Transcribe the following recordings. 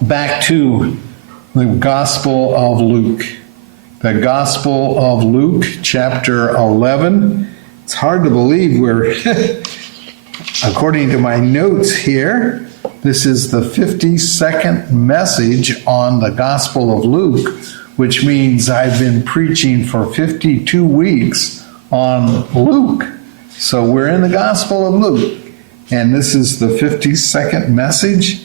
back to the Gospel of Luke. The Gospel of Luke, chapter 11. It's hard to believe we're, according to my notes here, this is the 52nd message on the Gospel of Luke, which means I've been preaching for 52 weeks on Luke. So we're in the Gospel of Luke, and this is the 52nd message,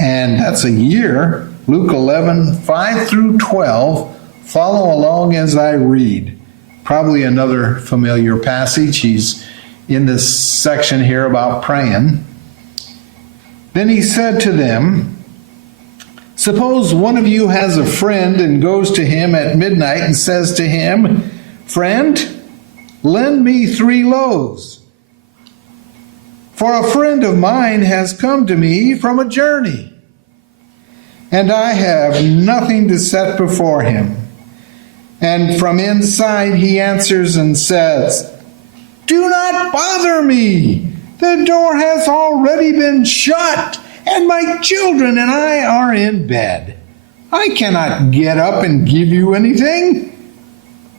and that's a year. Luke 11, 5 through 12. Follow along as I read. Probably another familiar passage. He's in this section here about praying. Then he said to them, "Suppose one of you has a friend and goes to him at midnight and says to him, 'Friend, lend me 3 loaves. For a friend of mine has come to me from a journey, and I have nothing to set before him.' And from inside he answers and says, 'Do not bother me. The door has already been shut, and my children and I are in bed. I cannot get up and give you anything.'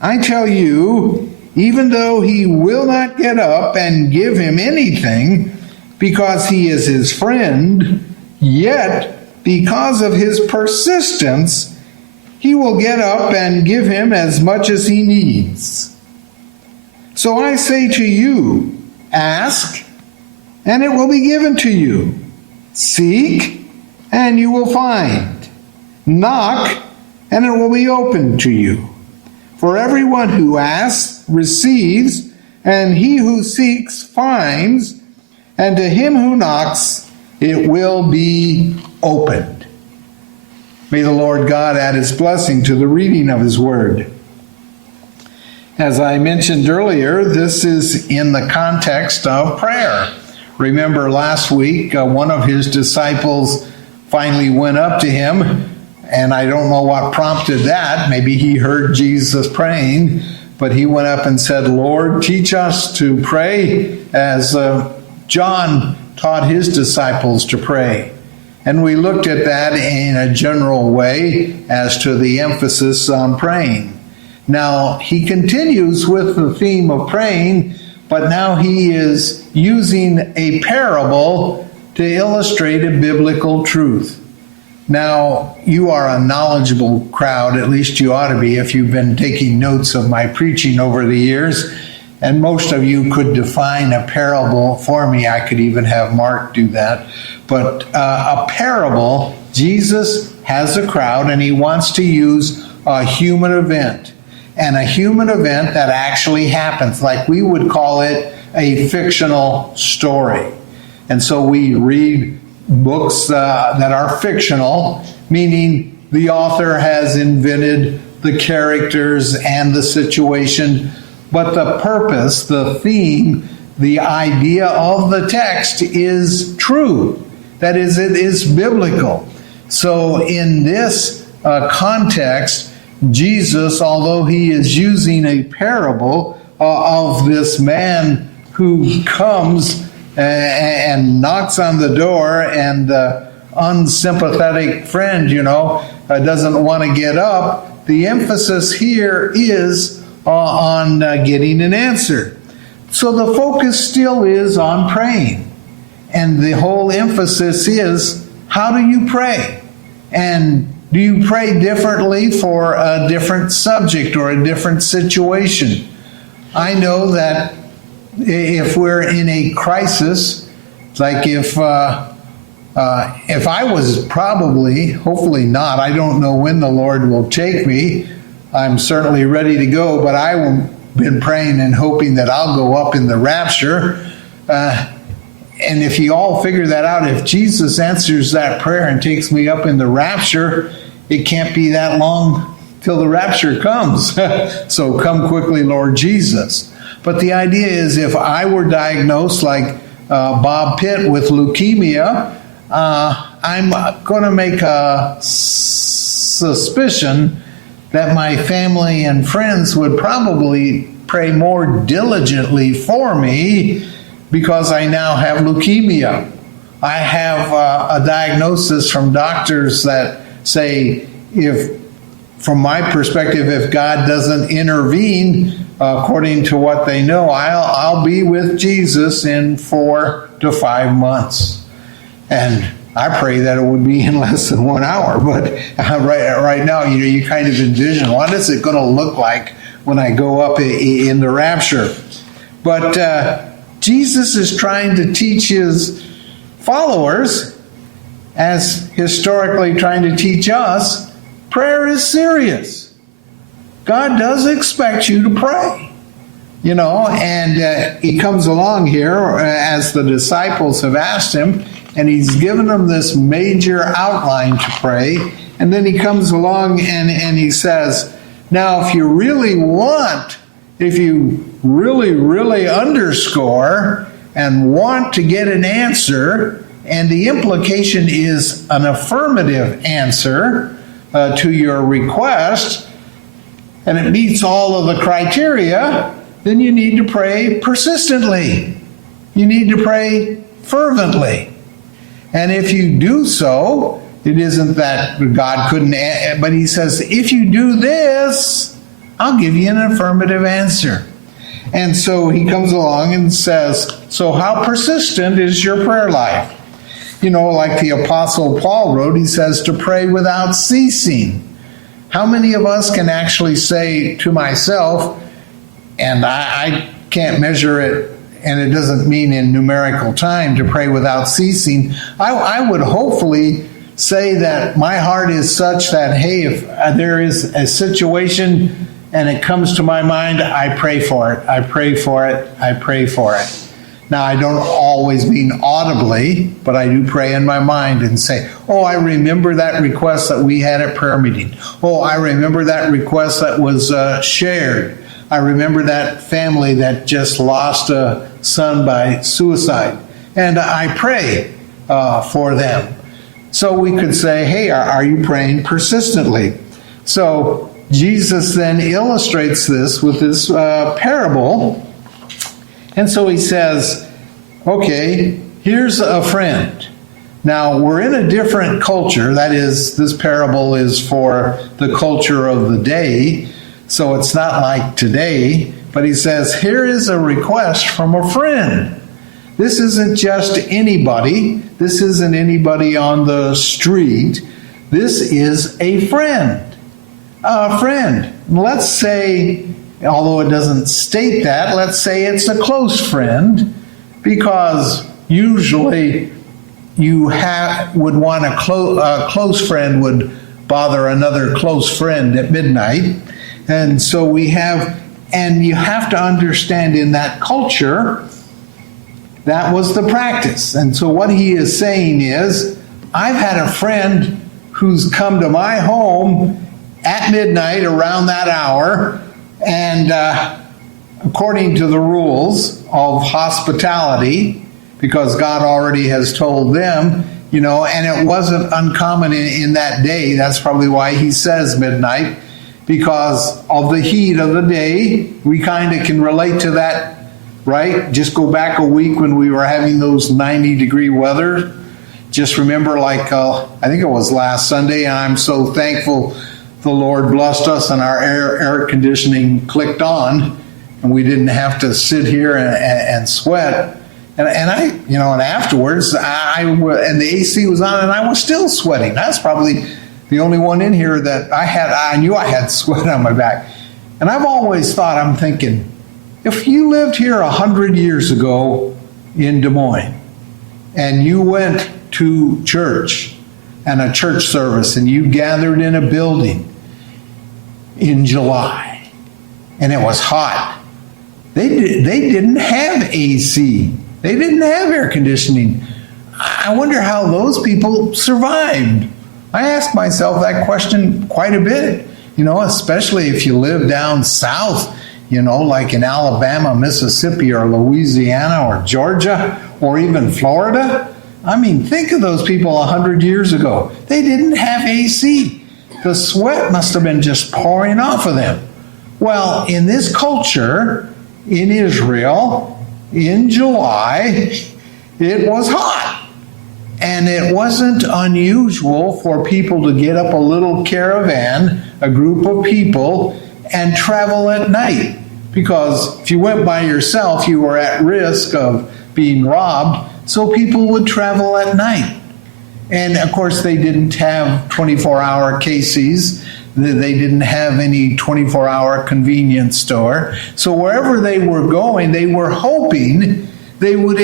I tell you, even though he will not get up and give him anything, because he is his friend, yet because of his persistence, he will get up and give him as much as he needs. So I say to you, ask, and it will be given to you. Seek, and you will find. Knock, and it will be opened to you. For everyone who asks receives, and he who seeks finds, and to him who knocks it will be opened." May the Lord God add his blessing to the reading of his word. As I mentioned earlier, this is in the context of prayer. Remember last week, one of his disciples finally went up to him, and I don't know what prompted that. Maybe he heard Jesus praying, but he went up and said, "Lord, teach us to pray as John taught his disciples to pray." And we looked at that in a general way as to the emphasis on praying. Now, he continues with the theme of praying, but now he is using a parable to illustrate a biblical truth. Now, you are a knowledgeable crowd, at least you ought to be if you've been taking notes of my preaching over the years, and most of you could define a parable for me. I could even have Mark do that. But a parable, Jesus has a crowd and he wants to use a human event. And a human event that actually happens, like we would call it a fictional story. And so we read books that are fictional, meaning the author has invented the characters and the situation, but the purpose, the theme, the idea of the text is true. That is, it is biblical. So in this context, Jesus, although he is using a parable of this man who comes and knocks on the door, and the unsympathetic friend, doesn't want to get up, the emphasis here is on getting an answer. So the focus still is on praying. And the whole emphasis is, how do you pray? And do you pray differently for a different subject or a different situation? I know that if we're in a crisis, like if I was probably, hopefully not, I don't know when the Lord will take me. I'm certainly ready to go, but I've been praying and hoping that I'll go up in the rapture. And if you all figure that out, if Jesus answers that prayer and takes me up in the rapture, it can't be that long till the rapture comes. So come quickly, Lord Jesus. But the idea is, if I were diagnosed like Bob Pitt with leukemia, I'm going to make a suspicion that my family and friends would probably pray more diligently for me because I now have leukemia. I have a diagnosis from doctors that say, from my perspective, if God doesn't intervene according to what they know, I'll be with Jesus in 4 to 5 months. And I pray that it would be in less than 1 hour. But right now, you kind of envision, what is it going to look like when I go up in the rapture? But Jesus is trying to teach his followers, as historically trying to teach us, prayer is serious. God does expect you to pray. And he comes along here as the disciples have asked him, and he's given them this major outline to pray. And then he comes along and he says, now, if you really really underscore and want to get an answer, and the implication is an affirmative answer to your request, and it meets all of the criteria, then you need to pray persistently. You need to pray fervently. And if you do so, it isn't that God couldn't, but he says, if you do this, I'll give you an affirmative answer. And so he comes along and says, so how persistent is your prayer life? Like the Apostle Paul wrote, he says to pray without ceasing. How many of us can actually say to myself, and I can't measure it, and it doesn't mean in numerical time, to pray without ceasing. I would hopefully say that my heart is such that, hey, if there is a situation and it comes to my mind, I pray for it. I pray for it. I pray for it. Now, I don't always mean audibly, but I do pray in my mind and say, oh, I remember that request that we had at prayer meeting. Oh, I remember that request that was shared. I remember that family that just lost a son by suicide. And I pray for them. So we could say, hey, are you praying persistently? So Jesus then illustrates this with this parable. And so he says, okay, here's a friend. Now, we're in a different culture. That is, this parable is for the culture of the day. So it's not like today. But he says, here is a request from a friend. This isn't just anybody. This isn't anybody on the street. This is a friend. A friend. Let's say, although it doesn't state that, let's say it's a close friend, because usually you would want a close friend would bother another close friend at midnight. And so we have, and you have to understand, in that culture, that was the practice. And so what he is saying is, I've had a friend who's come to my home at midnight around that hour, and according to the rules of hospitality, because God already has told them, and it wasn't uncommon in that day. That's probably why he says midnight, because of the heat of the day. We kind of can relate to that, right? Just go back a week when we were having those 90-degree weather. Just remember, I think it was last Sunday, and I'm so thankful the Lord blessed us and our air conditioning clicked on, and we didn't have to sit here and sweat. And afterwards, and the AC was on, and I was still sweating. That's probably the only one in here that I knew I had sweat on my back. And I've always thought, I'm thinking, if you lived here 100 years ago in Des Moines, and you went to church and a church service, and you gathered in a building in July, and it was hot, they didn't have AC. They didn't have air conditioning. I wonder how those people survived. I ask myself that question quite a bit, especially if you live down south, like in Alabama, Mississippi, or Louisiana, or Georgia, or even Florida. I mean, think of those people 100 years ago. They didn't have AC. The sweat must have been just pouring off of them. Well, in this culture, in Israel, in July, it was hot. And it wasn't unusual for people to get up a little caravan, a group of people, and travel at night. Because if you went by yourself, you were at risk of being robbed. So people would travel at night. And of course, they didn't have 24-hour Casey's. They didn't have any 24-hour convenience store. So wherever they were going, they were hoping they would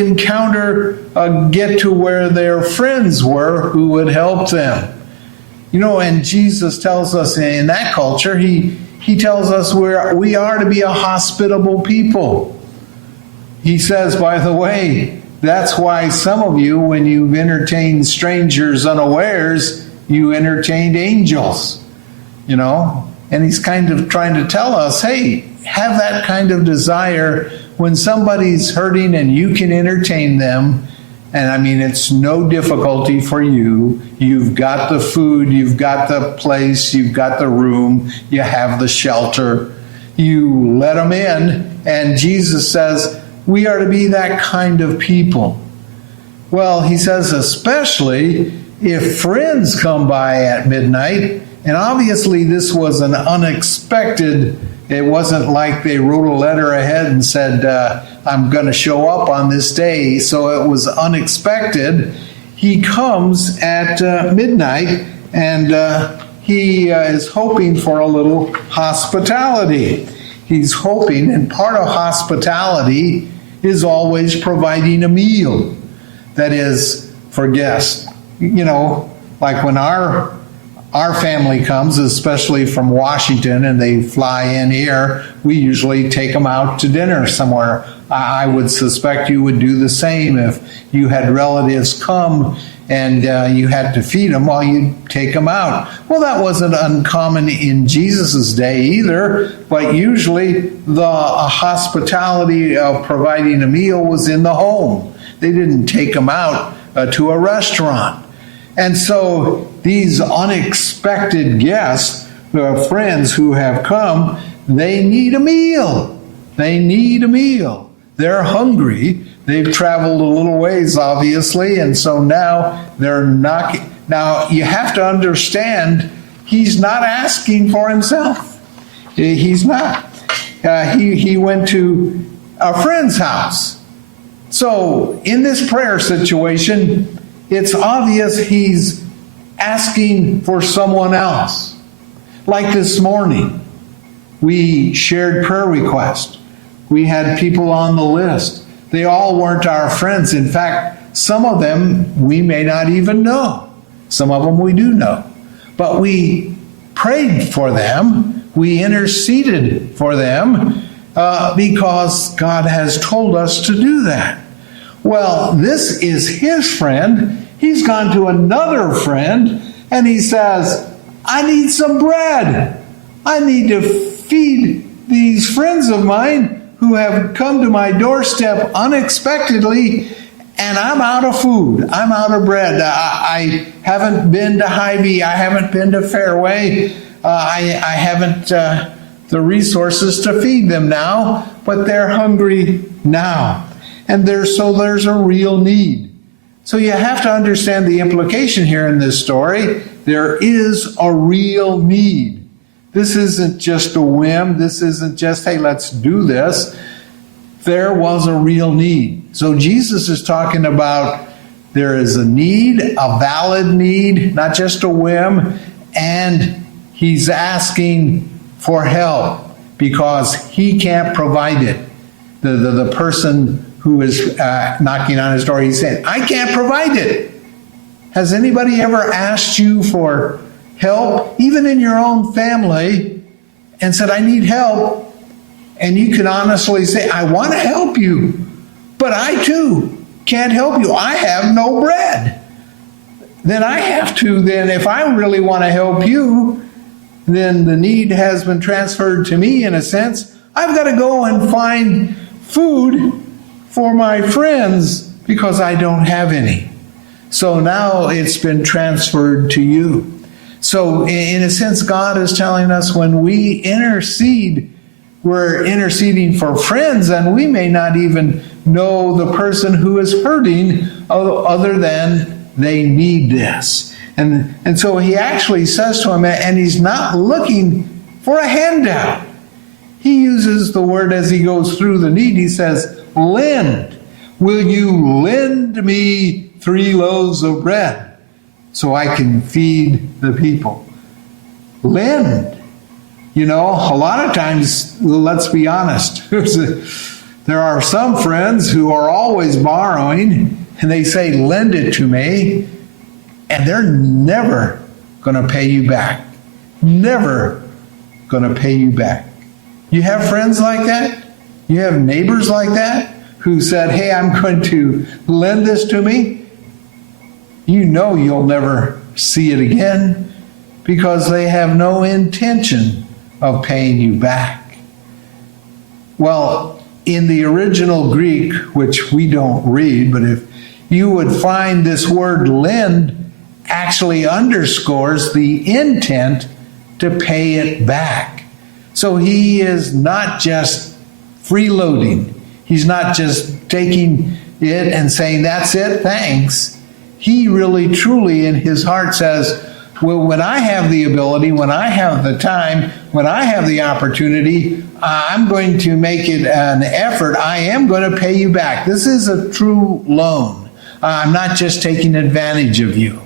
get to where their friends were who would help them. And Jesus tells us in that culture, he tells us we are to be a hospitable people. He says, by the way, that's why some of you, when you've entertained strangers unawares, you entertained angels. And he's kind of trying to tell us, hey, have that kind of desire when somebody's hurting and you can entertain them. And I mean, it's no difficulty for you. You've got the food, you've got the place, you've got the room, you have the shelter. You let them in, and Jesus says, we are to be that kind of people. Well, he says, especially if friends come by at midnight. And obviously this was an unexpected, it wasn't like they wrote a letter ahead and said, I'm going to show up on this day. So it was unexpected. He comes at midnight, and he is hoping for a little hospitality. He's hoping, and part of hospitality is always providing a meal that is for guests. Like when our family comes, especially from Washington, and they fly in here, we usually take them out to dinner somewhere. I would suspect you would do the same if you had relatives come and you had to feed them while you take them out. Well, that wasn't uncommon in Jesus' day either, but usually the hospitality of providing a meal was in the home. They didn't take them out to a restaurant. And so these unexpected guests, friends who have come, they need a meal. They need a meal. They're hungry. They've traveled a little ways, obviously, and so now they're knocking. Now, you have to understand, he's not asking for himself. He's not. He went to a friend's house. So in this prayer situation, it's obvious he's asking for someone else. Like this morning, we shared prayer requests. We had people on the list. They all weren't our friends. In fact, some of them we may not even know. Some of them we do know. But we prayed for them. We interceded for them because God has told us to do that. Well, this is his friend. He's gone to another friend, and he says, I need some bread. I need to feed these friends of mine who have come to my doorstep unexpectedly, and I'm out of food. I'm out of bread. I haven't been to Hy-Vee. I haven't been to Fairway. I haven't the resources to feed them now, but they're hungry now. And there's a real need. So you have to understand the implication here in this story. There is a real need. This isn't just a whim. This isn't just, hey, let's do this. There was a real need. So Jesus is talking about there is a need, a valid need, not just a whim, and he's asking for help because he can't provide it. The person who is knocking on his door, he's saying, I can't provide it. Has anybody ever asked you for help, even in your own family, and said, I need help? And you can honestly say, I want to help you, but I too can't help you. I have no bread. Then if I really want to help you, then the need has been transferred to me in a sense. I've got to go and find food for my friends because I don't have any. So now it's been transferred to you. So in a sense, God is telling us when we intercede, we're interceding for friends, and we may not even know the person who is hurting other than they need this. And so he actually says to him, and he's not looking for a handout. He uses the word as he goes through the need. He says, lend. Will you lend me 3 loaves of bread so I can feed the people? Lend. You know, a lot of times, let's be honest, there are some friends who are always borrowing, and they say, lend it to me, and they're never going to pay you back. Never going to pay you back. You have friends like that? You have neighbors like that who said, hey, I'm going to lend this to me? You know you'll never see it again because they have no intention of paying you back. Well, in the original Greek, which we don't read, but if you would find this word lend actually underscores the intent to pay it back. So he is not just freeloading. He's not just taking it and saying, that's it, thanks. He really, truly in his heart says, well, when I have the ability, when I have the time, when I have the opportunity, I'm going to make it an effort. I am going to pay you back. This is a true loan. I'm not just taking advantage of you.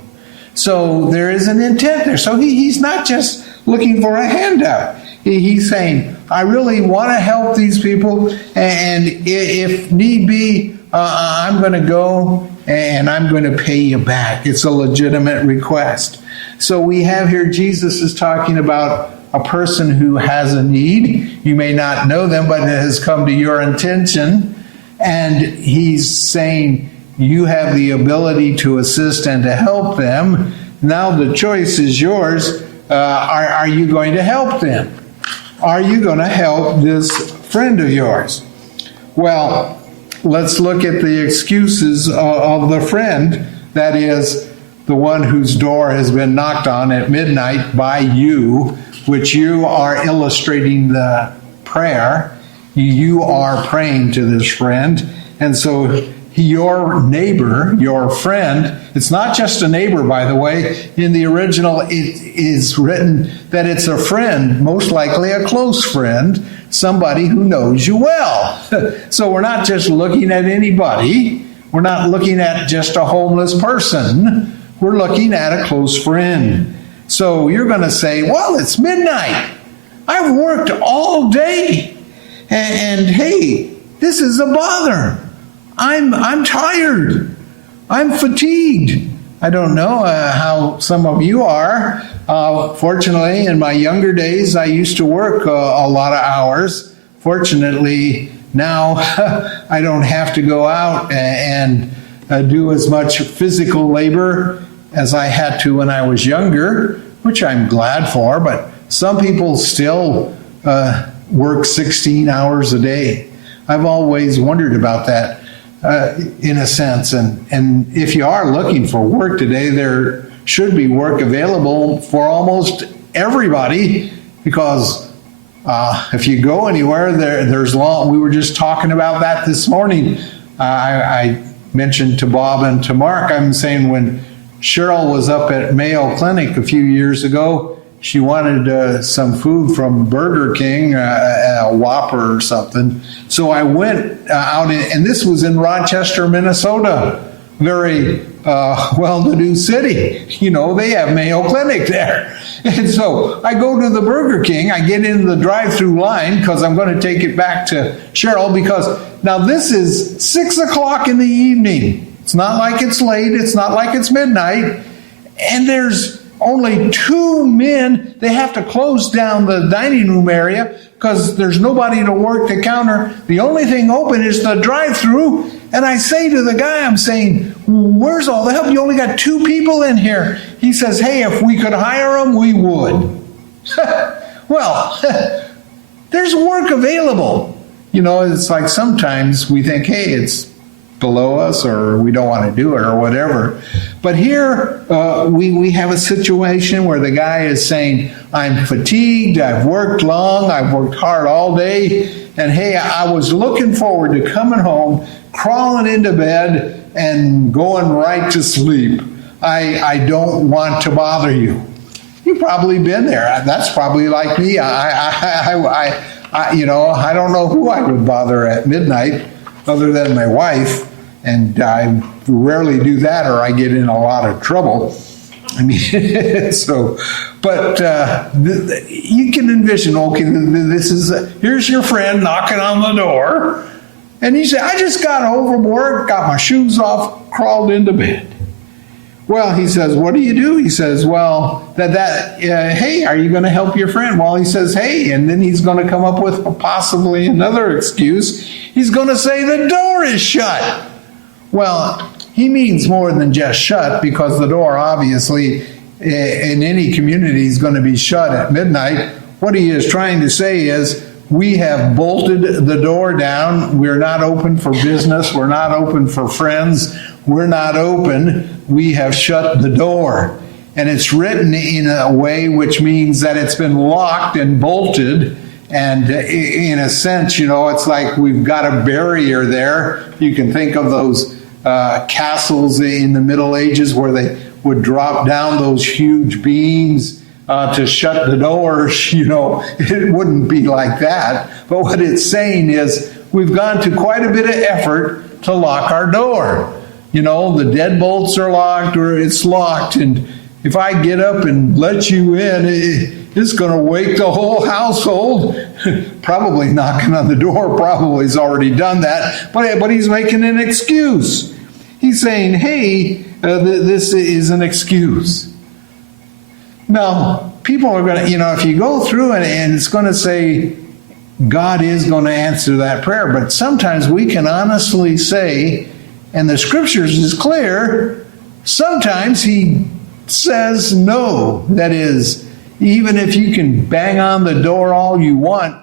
So there is an intent there. So he's not just looking for a handout. He's saying, I really want to help these people, and if need be, I'm going to go and I'm going to pay you back. It's a legitimate request. So we have here, Jesus is talking about a person who has a need. You may not know them, but it has come to your attention. And he's saying, you have the ability to assist and to help them. Now the choice is yours. Are you going to help them? Are you going to help this friend of yours? Well, let's look at the excuses of the friend, that is, the one whose door has been knocked on at midnight by you, which you are illustrating the prayer. You are praying to this friend. And so your neighbor, your friend, it's not just a neighbor, by the way. In the original, it is written that it's a friend, most likely a close friend, somebody who knows you well. So we're not just looking at anybody. We're not looking at just a homeless person. We're looking at a close friend. So you're going to say, well, it's midnight. I've worked all day. And hey, this is a bother. I'm tired. I'm fatigued. I don't know how some of you are. Fortunately, in my younger days, I used to work a lot of hours. Fortunately, now I don't have to go out and do as much physical labor as I had to when I was younger, which I'm glad for, but some people still work 16 hours a day. I've always wondered about that in a sense, and if you are looking for work today, there should be work available for almost everybody, because if you go anywhere, there's long. We were just talking about that this morning. I mentioned to Bob and to Mark, I'm saying when Cheryl was up at Mayo Clinic a few years ago, she wanted some food from Burger King, a Whopper or something. So I went out, and this was in Rochester, Minnesota, very well-to-do city. You know, they have Mayo Clinic there. And so I go to the Burger King, I get into the drive-through line because I'm going to take it back to Cheryl, because now this is 6 o'clock in the evening. It's not like it's late, it's not like it's midnight, and there's only 2 men. They have to close down the dining room area because there's nobody to work the counter. The only thing open is the drive-through. And I say to the guy, I'm saying, where's all the help? You only got 2 people in here. He says, hey, if we could hire them, we would. Well, there's work available. You know, it's like sometimes we think, hey, it's below us, or we don't want to do it, or whatever. But here we have a situation where the guy is saying, I'm fatigued, I've worked long, I've worked hard all day, and hey, I was looking forward to coming home, crawling into bed, and going right to sleep. I don't want to bother you. You've probably been there. That's probably like me. I don't know who I would bother at midnight other than my wife, and I rarely do that or I get in a lot of trouble. I mean, you can envision, okay, here's your friend knocking on the door, and you say, I just got overboard, got my shoes off, crawled into bed. Well, he says, what do you do? He says, well, hey, are you going to help your friend? Well, he says, hey, and then he's going to come up with possibly another excuse. He's going to say the door is shut. Well, he means more than just shut, because the door obviously in any community is going to be shut at midnight. What he is trying to say is, we have bolted the door down. We're not open for business. We're not open for friends. We're not open. We have shut the door. And it's written in a way which means that it's been locked and bolted. And in a sense, it's like we've got a barrier there. You can think of those castles in the Middle Ages where they would drop down those huge beams to shut the doors. It wouldn't be like that. But what it's saying is, we've gone to quite a bit of effort to lock our door. The deadbolts are locked, or it's locked, and if I get up and let you in, it's going to wake the whole household. Probably knocking on the door, probably has already done that, but he's making an excuse. He's saying, hey, this is an excuse. Now, people are going to, if you go through it and it's going to say, God is going to answer that prayer, but sometimes we can honestly say, and the scriptures is clear, sometimes he says no. That is, even if you can bang on the door all you want,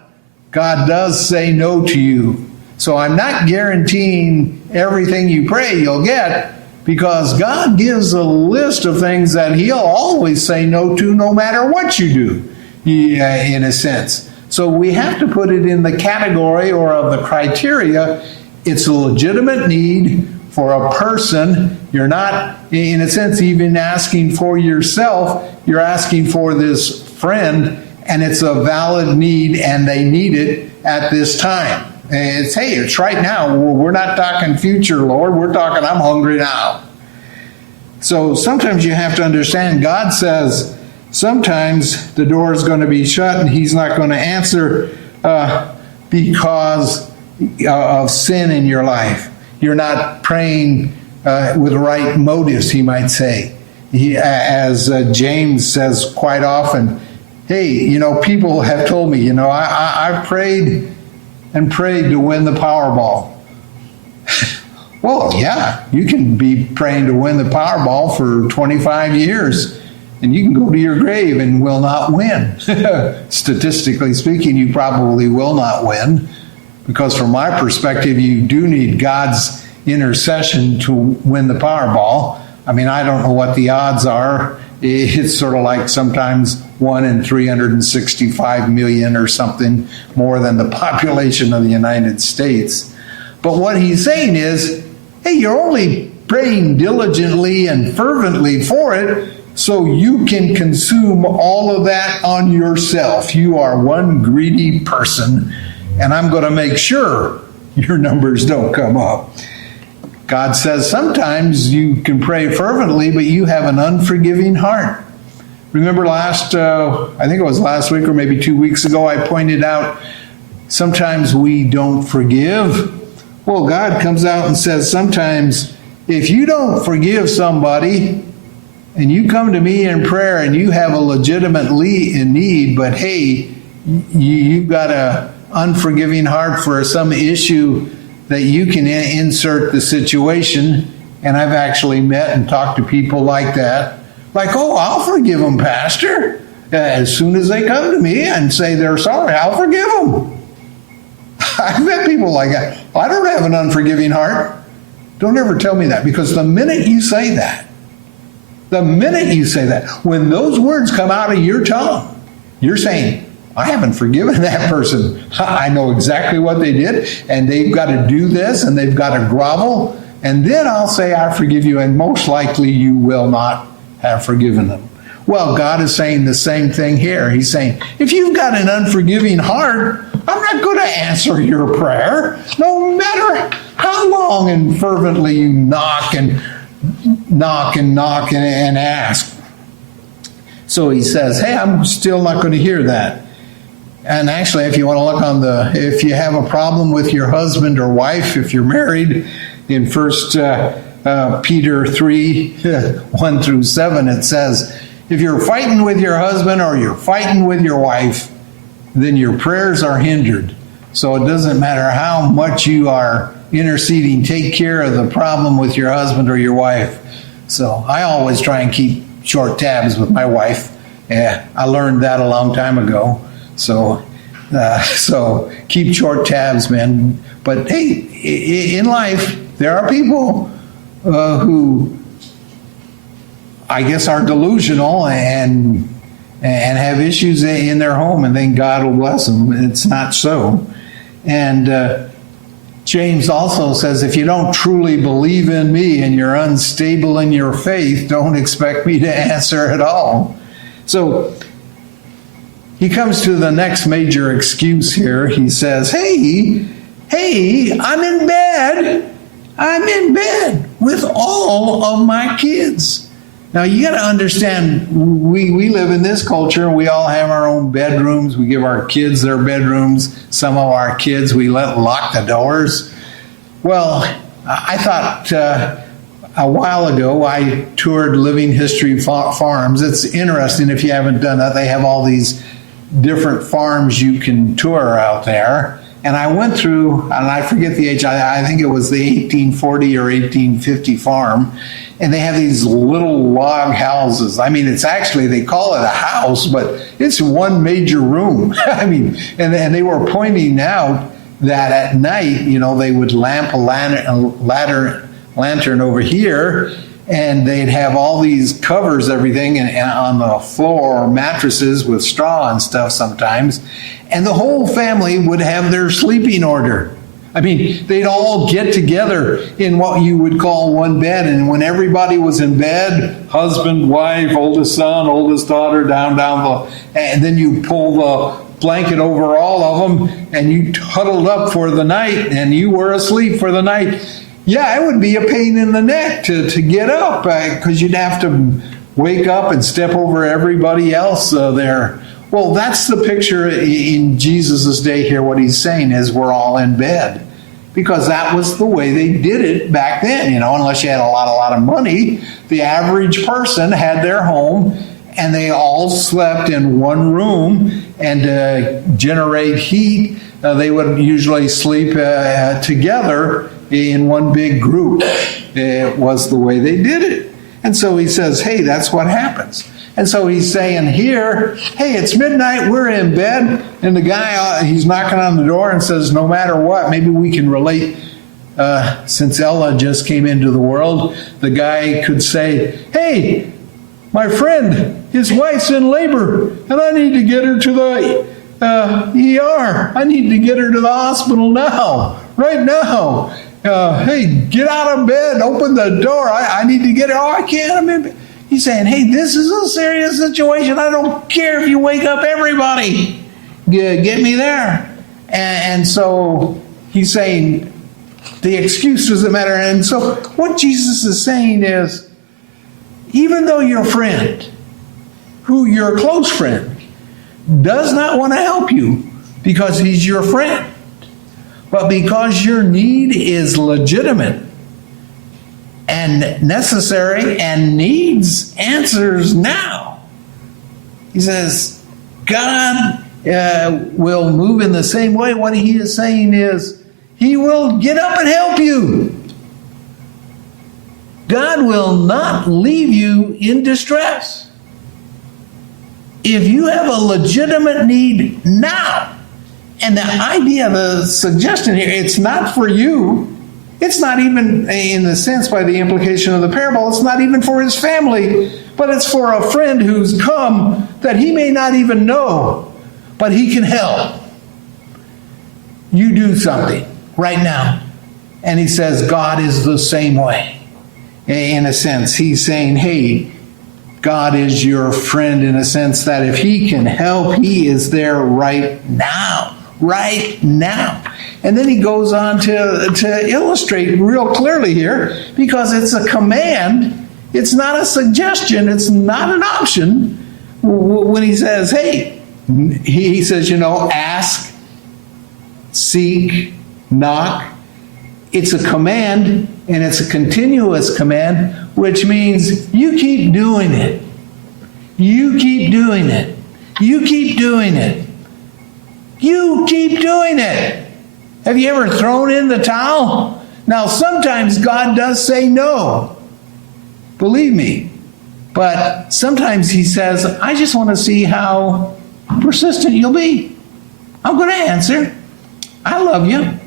God does say no to you. So I'm not guaranteeing everything you pray you'll get, because God gives a list of things that he'll always say no to no matter what you do, in a sense. So we have to put it in the category or of the criteria. It's a legitimate need for a person. You're not, in a sense, even asking for yourself. You're asking for this friend, and it's a valid need, and they need it at this time. And it's right now. We're not talking future, Lord. We're talking, I'm hungry now. So sometimes you have to understand, God says sometimes the door is going to be shut and he's not going to answer because of sin in your life. You're not praying with the right motives, he might say. As James says quite often, hey, people have told me, I've prayed and prayed to win the Powerball. Well, yeah, you can be praying to win the Powerball for 25 years, and you can go to your grave and will not win. Statistically speaking, you probably will not win, because from my perspective, you do need God's intercession to win the Powerball. I mean, I don't know what the odds are. It's sort of like sometimes 1 in 365 million or something, more than the population of the United States. But what he's saying is, hey, you're only praying diligently and fervently for it so you can consume all of that on yourself. You are one greedy person, and I'm going to make sure your numbers don't come up. God says sometimes you can pray fervently, but you have an unforgiving heart. Remember I think it was last week or maybe 2 weeks ago, I pointed out sometimes we don't forgive. Well, God comes out and says sometimes if you don't forgive somebody and you come to me in prayer and you have a legitimate need, but hey, you've got an unforgiving heart for some issue that you can insert the situation. And I've actually met and talked to people like that. Like, oh, I'll forgive them, Pastor. As soon as they come to me and say they're sorry, I'll forgive them. I've met people like that. I don't have an unforgiving heart. Don't ever tell me that, because the minute you say that, when those words come out of your tongue, you're saying, I haven't forgiven that person. I know exactly what they did, and they've got to do this, and they've got to grovel. and then I'll say I forgive you, and most likely you will not have forgiven them. Well, God is saying the same thing here. He's saying, if you've got an unforgiving heart, I'm not going to answer your prayer, no matter how long and fervently you knock and ask. So he says, hey, I'm still not going to hear that. And actually, if you want to look if you have a problem with your husband or wife, if you're married, in 1 Peter 3, 1 through 7, it says, if you're fighting with your husband or you're fighting with your wife, then your prayers are hindered. So it doesn't matter how much you are interceding, take care of the problem with your husband or your wife. So I always try and keep short tabs with my wife. I learned that a long time ago. So keep short tabs, man. But hey, in life, there are people who I guess are delusional and have issues in their home, and then God will bless them. It's not so. And James also says, if you don't truly believe in me and you're unstable in your faith, don't expect me to answer at all. So he comes to the next major excuse here. He says, hey, I'm in bed. I'm in bed with all of my kids. Now, you got to understand, we live in this culture, and we all have our own bedrooms. We give our kids their bedrooms. Some of our kids, we let lock the doors. Well, I thought a while ago, I toured Living History Farms. It's interesting if you haven't done that. They have all these different farms you can tour out there. And I went through, and I forget the age, I think it was the 1840 or 1850 farm. And they have these little log houses. I mean, it's actually, they call it a house, but it's one major room. I mean, and they were pointing out that at night, they would lamp a lantern over here, and they'd have all these covers, everything, and on the floor, mattresses with straw and stuff sometimes. And the whole family would have their sleeping order. I mean, they'd all get together in what you would call one bed. And when everybody was in bed, husband, wife, oldest son, oldest daughter, down, and then you pull the blanket over all of them, and you huddled up for the night, and you were asleep for the night. Yeah, it would be a pain in the neck to get up, because you'd have to wake up and step over everybody else there. Well, that's the picture in Jesus' day here. What he's saying is we're all in bed, because that was the way they did it back then. Unless you had a lot of money, the average person had their home, and they all slept in one room. And to generate heat, they would usually sleep together in one big group. It was the way they did it. And so he says, hey, that's what happens. And so he's saying here, hey, it's midnight, we're in bed. And the guy, he's knocking on the door and says, no matter what, maybe we can relate. Since Ella just came into the world, the guy could say, hey, my friend, his wife's in labor, and I need to get her to the ER. I need to get her to the hospital now, right now. Hey, get out of bed, open the door. I need to get her. Oh, I can't. I'm in bed. He's saying, hey, this is a serious situation. I don't care if you wake up everybody. Get me there. And so he's saying the excuse doesn't matter. And so what Jesus is saying is, even though your friend, who your close friend, does not want to help you because he's your friend, but because your need is legitimate and necessary and needs answers now, he says, God will move in the same way. What he is saying is, he will get up and help you. God will not leave you in distress. If you have a legitimate need now, and the idea, the suggestion here, it's not for you. It's not even, in the sense, by the implication of the parable, it's not even for his family, but it's for a friend who's come that he may not even know, but he can help. You do something right now. And he says God is the same way. In a sense, he's saying, hey, God is your friend in a sense that if he can help, he is there right now. Right now. And then he goes on to illustrate real clearly here, because it's a command. It's not a suggestion. It's not an option. When he says, hey, he says, ask, seek, knock. It's a command, and it's a continuous command, which means you keep doing it. You keep doing it. You keep doing it. You keep doing it. Have you ever thrown in the towel? Now, sometimes God does say no. Believe me. But sometimes he says, I just want to see how persistent you'll be. I'm going to answer. I love you.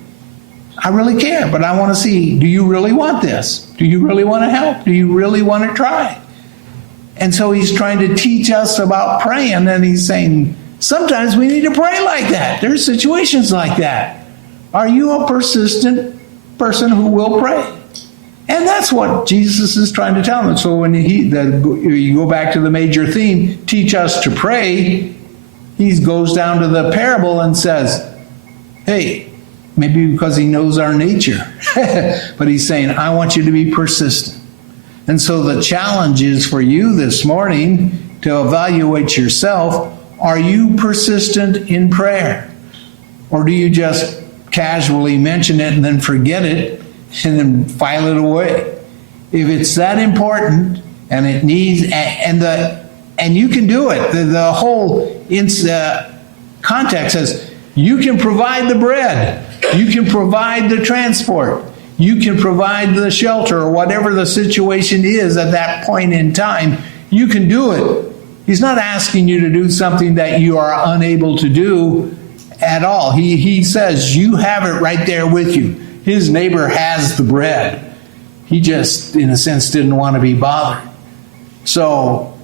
I really care, but I want to see, do you really want this? Do you really want to help? Do you really want to try? And so he's trying to teach us about praying, and he's saying, sometimes we need to pray like that. There's situations like that. Are you a persistent person who will pray? And that's what Jesus is trying to tell them. So when you go back to the major theme, teach us to pray, he goes down to the parable and says, hey, maybe because he knows our nature, but he's saying, I want you to be persistent. And so the challenge is for you this morning to evaluate yourself. Are you persistent in prayer? Or do you just casually mention it and then forget it and then file it away? If it's that important and it needs, and you can do it, the whole context says, you can provide the bread. You can provide the transport. You can provide the shelter, or whatever the situation is at that point in time. You can do it. He's not asking you to do something that you are unable to do at all. He says you have it right there with you. His neighbor has the bread. He just, in a sense, didn't want to be bothered. So,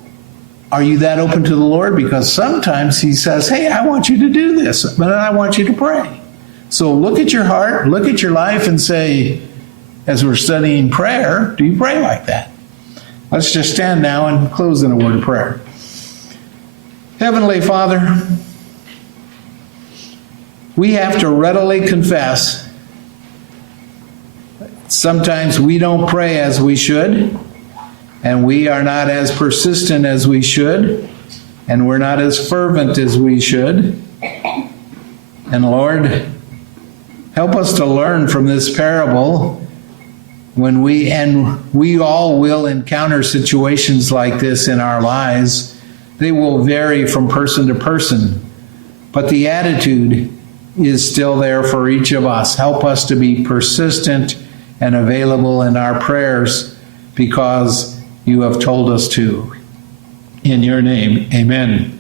are you that open to the Lord? Because sometimes he says, hey, I want you to do this, but I want you to pray. So look at your heart, look at your life, and say, as we're studying prayer, do you pray like that? Let's just stand now and close in a word of prayer. Heavenly Father, we have to readily confess sometimes we don't pray as we should, and we are not as persistent as we should, and we're not as fervent as we should. And Lord, help us to learn from this parable when we all will encounter situations like this in our lives. They will vary from person to person, but the attitude is still there for each of us. Help us to be persistent and available in our prayers because you have told us to. In your name, amen.